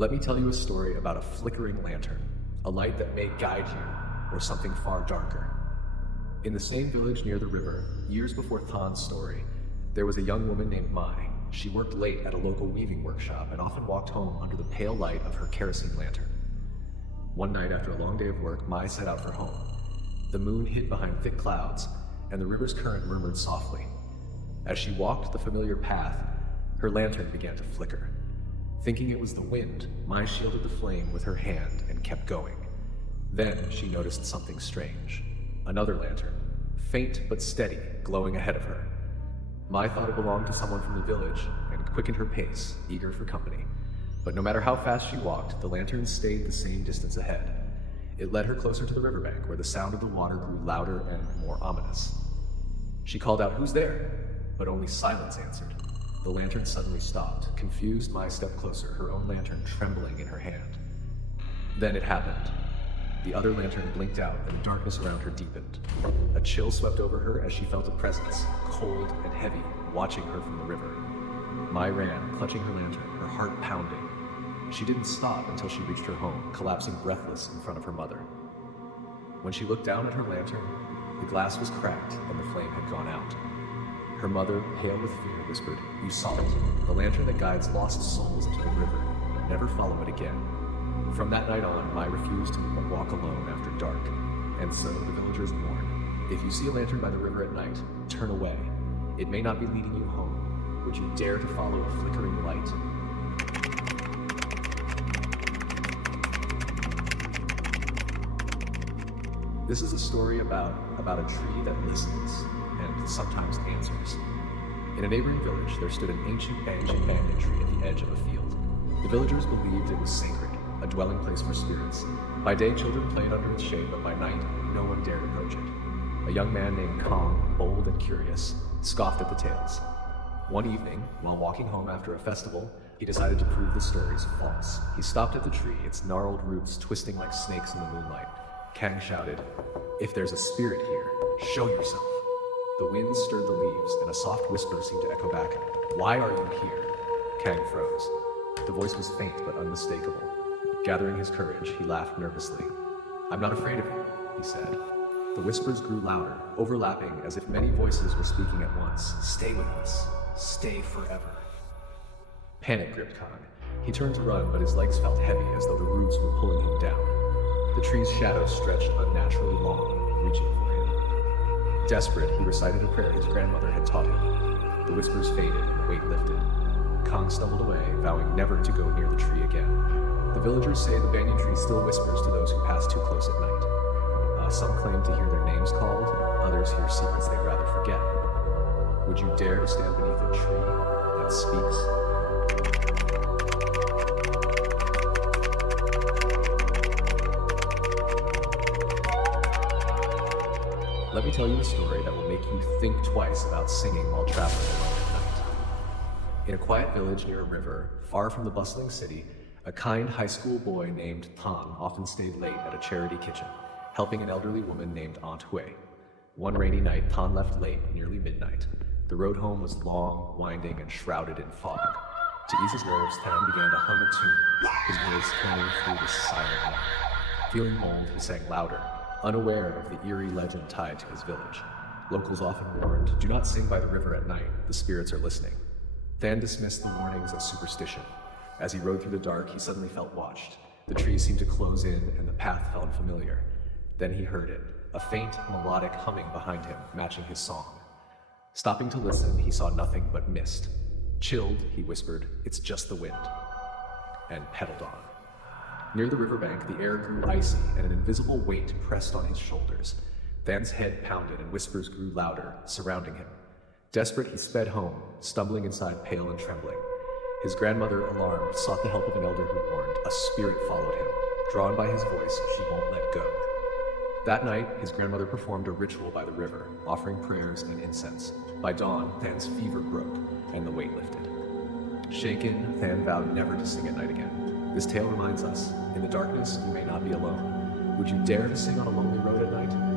Let me tell you a story about a flickering lantern, a light that may guide you, or something far darker. In the same village near the river, years before Than's story, there was a young woman named Mai. She worked late at a local weaving workshop and often walked home under the pale light of her kerosene lantern. One night after a long day of work, Mai set out for home. The moon hid behind thick clouds, and the river's current murmured softly. As she walked the familiar path, her lantern began to flicker. Thinking it was the wind, Mai shielded the flame with her hand and kept going. Then she noticed something strange. Another lantern, faint but steady, glowing ahead of her. Mai thought it belonged to someone from the village and quickened her pace, eager for company. But no matter how fast she walked, the lantern stayed the same distance ahead. It led her closer to the riverbank, where the sound of the water grew louder and more ominous. She called out, "Who's there?" But only silence answered. The lantern suddenly stopped. Confused, Mai stepped closer, her own lantern trembling in her hand. Then it happened. The other lantern blinked out, and the darkness around her deepened. A chill swept over her as she felt a presence, cold and heavy, watching her from the river. Mai ran, clutching her lantern, her heart pounding. She didn't stop until she reached her home, collapsing breathless in front of her mother. When she looked down at her lantern, the glass was cracked and the flame had gone out. Her mother, pale with fear, whispered, "You saw it, the lantern that guides lost souls into the river. Never follow it again." From that night on, Mai refused to walk alone after dark, and so the villagers warned, "If you see a lantern by the river at night, turn away. It may not be leading you home. Would you dare to follow a flickering light?" This is a story about a tree that listens and sometimes answers. In a neighboring village, there stood an ancient banyan tree at the edge of a field. The villagers believed it was sacred, a dwelling place for spirits. By day, children played under its shade, but by night, no one dared approach it. A young man named Kong, bold and curious, scoffed at the tales. One evening, while walking home after a festival, he decided to prove the stories false. He stopped at the tree, its gnarled roots twisting like snakes in the moonlight. Kang shouted, "If there's a spirit here, show yourself." The wind stirred the leaves, and a soft whisper seemed to echo back, "Why are you here?" Kang froze. The voice was faint but unmistakable. Gathering his courage, he laughed nervously. "I'm not afraid of you," he said. The whispers grew louder, overlapping as if many voices were speaking at once. "Stay with us. Stay forever." Panic gripped Kang. He turned to run, but his legs felt heavy as though the roots were pulling him down. The tree's shadow stretched unnaturally long, reaching for him. Desperate, he recited a prayer his grandmother had taught him. The whispers faded and the weight lifted. Kang stumbled away, vowing never to go near the tree again. The villagers say the banyan tree still whispers to those who pass too close at night. Some claim to hear their names called, others hear secrets they'd rather forget. Would you dare to stand beneath a tree that speaks? Let me tell you a story that will make you think twice about singing while traveling alone at night. In a quiet village near a river, far from the bustling city, a kind high school boy named Tang often stayed late at a charity kitchen, helping an elderly woman named Aunt Hui. One rainy night, Tan left late, nearly midnight. The road home was long, winding, and shrouded in fog. To ease his nerves, Tan began to hum a tune, his voice flowing through the silent night. Feeling old, he sang louder, unaware of the eerie legend tied to his village. Locals often warned, "Do not sing by the river at night, the spirits are listening." Than dismissed the warnings as superstition. As he rode through the dark, he suddenly felt watched. The trees seemed to close in, and the path felt unfamiliar. Then he heard it, a faint, melodic humming behind him, matching his song. Stopping to listen, he saw nothing but mist. Chilled, he whispered, "It's just the wind," and pedaled on. Near the riverbank, the air grew icy, and an invisible weight pressed on his shoulders. Than's head pounded, and whispers grew louder, surrounding him. Desperate, he sped home, stumbling inside, pale and trembling. His grandmother, alarmed, sought the help of an elder who warned, "A spirit followed him. Drawn by his voice, she won't let go." That night, his grandmother performed a ritual by the river, offering prayers and incense. By dawn, Than's fever broke, and the weight lifted. Shaken, Than vowed never to sing at night again. This tale reminds us, in the darkness, you may not be alone. Would you dare to sing on a lonely road at night?